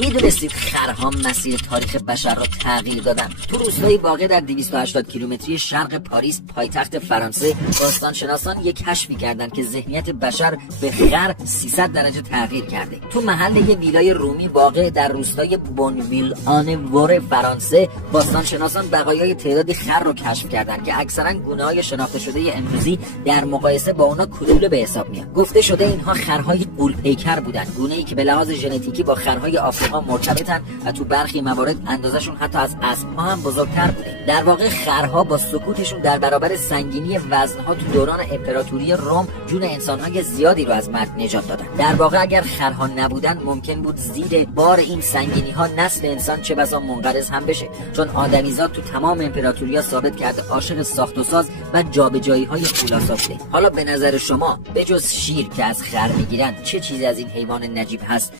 میدونستید خرها مسیر تاریخ بشر را تغییر دادن؟ تو روستایی واقع در 280 کیلومتری شرق پاریس پایتخت فرانسه، باستانشناسان یک کشفی کردند که ذهنیت بشر به خر 300 درجه تغییر کرده. تو محل یه ویلای رومی واقع در روستای بونویل آن وور فرانسه، باستانشناسان بقایای تعدادی خر رو کشف کردند که اکثرا گونه‌های شناخته شده امروزی در مقایسه با اونا کوچولو به حساب میاد. گفته شده اینها خرهای غول‌پیکر بودن، گونه‌ای که به لحاظ ژنتیکی با خرهای آفریقا مرتبطن و تو برخی موارد اندازه‌شون حتی از اسب‌ها هم بزرگتر بوده. در واقع خرها با سکوتشون در برابر سنگینی وزنها تو دوران امپراتوری روم جون انسان‌های زیادی رو از مرگ نجات دادن. در واقع اگر خرها نبودن ممکن بود زیر بار این سنگینی‌ها نسل انسان چه بسا منقرض هم بشه، چون آدمیزاد تو تمام امپراتوری‌ها ثابت کرده عاشق ساخت و ساز و جابجایی‌های خلاصا بوده. حالا به نظر شما بجز شیر که از خر میگیرن چه چیزی از این حیوان نجیب هست